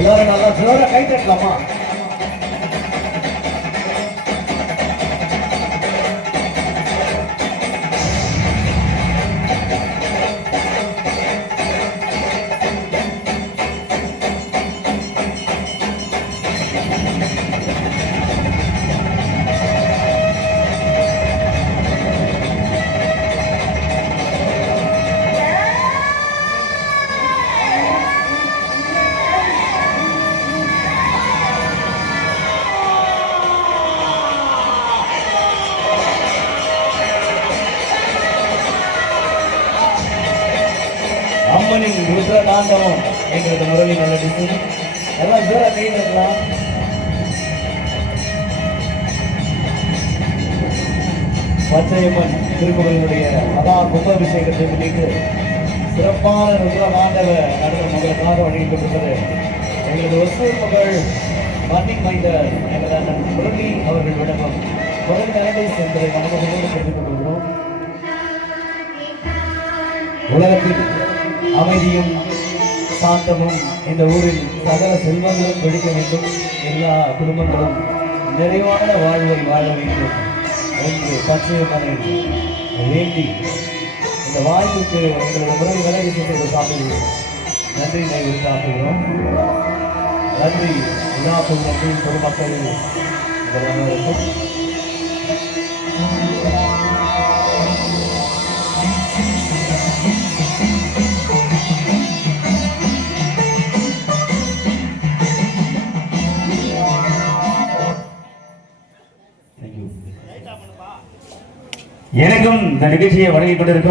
எல்லாரும் நல்லா ஜோரா கை தட்டலாமா? அம்மனின் ருத்ர தாண்டவம் என்கிறது முரளி நல்லடிச்சு எல்லாம் ஜோரா கை தட்டலாம். பச்சையம்மன் திருக்கோவிலுடைய மகா கும்பாபிஷேகத்தை முன்னிட்டு சிறப்பான ருத்ர தாண்டவ நடனம் உங்களுக்காக வழங்கப்பட்டிருக்கிறது. எங்களது ஒசூர் மகள் மன்னிங் மைந்தர் எங்களது அண்ணன் முரளி அவர்கள் விடவும் முரளி நல்லடிச்சு என்பதை மனதோடு தெரிந்து கொள்கிறோம். உலகத்தில் அமைதியும் சாந்தமும் இந்த ஊரில் சகல செல்வங்களும் வெடிக்க வேண்டும், எல்லா குடும்பங்களும் நிறைவான வாழ்வை வாழ வேண்டும் என்று பச்சையம்மனை வேண்டி இந்த வாய்ப்புக்கு எங்களது முறை விலகி சென்று சாப்பிடுகிறோம். நன்றி உரித்தாக்குகிறோம். நன்றி விழாக்கள் நன்றி பொதுமக்கள் அனைவருக்கும். எனக்கும் இந்த நிகழ்ச்சியை வழங்கிக் கொண்டிருக்கும்